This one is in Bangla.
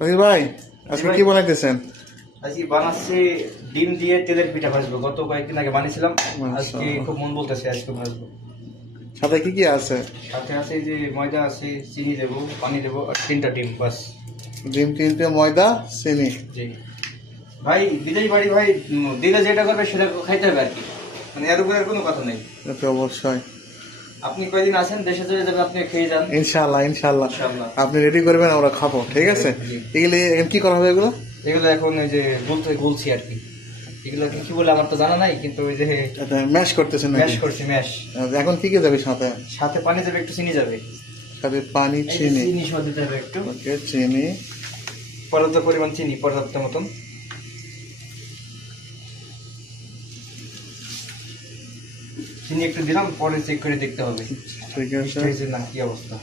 রহিম ভাই আজকে কি বানাইতেছেন? আজকে বানাচ্ছি ডিম দিয়ে তেলের পিঠা ভাজবো। গত কয়েকদিন আগে বানিয়েছিলাম, আজকে খুব মন বলতেছে আজকে ভাজবো। সাথে কি কি আছে? সাথে আছে এই যে ময়দা আছে, চিনি দেবো, পানি দেবো আর 3টা ডিম বাস। ডিম 3টে, ময়দা, চিনি। জি ভাই, বিদেশ বাড়ি ভাই, দিলে যেটা করবে সেটা খাইতে হবে আর কি, মানে এর উপরে আর কোনো কথা নেই। এটা অবশ্যই। আপনি কয়দিন আছেন, দেশে চলে যাবেন, আপনি খেয়ে যান। ইনশাআল্লাহ ইনশাআল্লাহ ইনশাআল্লাহ। আপনি রেডি করবেন, আমরা খাবো, ঠিক আছে? জি। এগুলি এখন কি করা হবে এগুলো? এগুলো এখন এই যে বলছি আর কি, এগুলো কি বলে আমার তো জানা নাই, কিন্তু ওই যে ম্যাশ করতেছেন ম্যাশ নাকি? করছি, ম্যাশ। এখন কি কি যাবে সাথে? সাথে পানি যাবে, একটু চিনি যাবে। সাথে পানি, এই যে চিনি। চিনি সহ দিতে হবে একটু, ওকে, চিনি। পর্যাপ্ত পরিমাণ চিনি, পর্যাপ্ত মতন। চিনি একটু দিলাম, পরে চেক করে দেখতে হবে ঠিক আছে। মিষ্টি হয়েছে না কি অবস্থা।